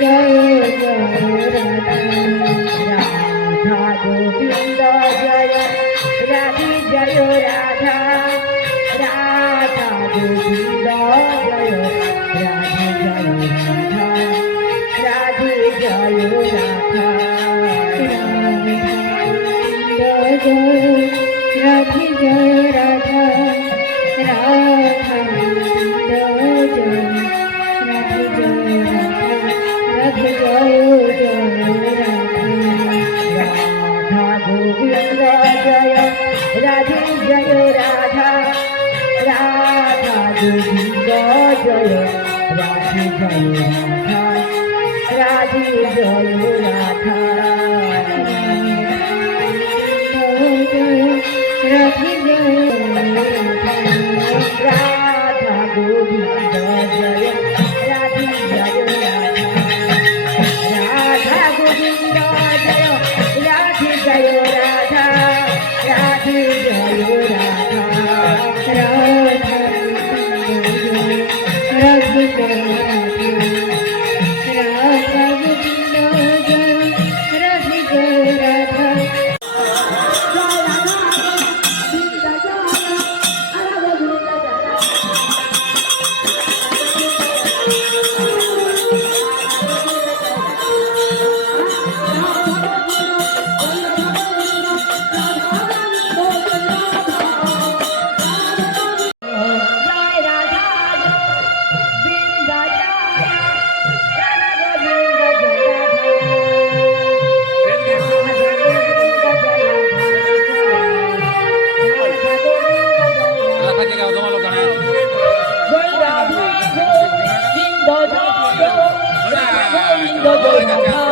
Joy Joy Radha Govinda Joy Radhe Joy Radha Radha Govinda Joy Radhe Joy Radha Radhe Joy Radha Joy Radhe Joy Radha Radha Govinda Joy Radhe Joy Radha Radhe Joy Joy Radha Radha Govinda Joy Radhe Joy Radha Radha Govinda Joy Radhe Joy Radha Radhe Joy Radha Radhe Joy Radha Govinda Joy Radhe Joy Radha Radha Govinda Joy Radhe Joy Radha Radhe Joy Radha Radha Radhe Joy Radha Govinda Joy Radhe Joy Radha Go,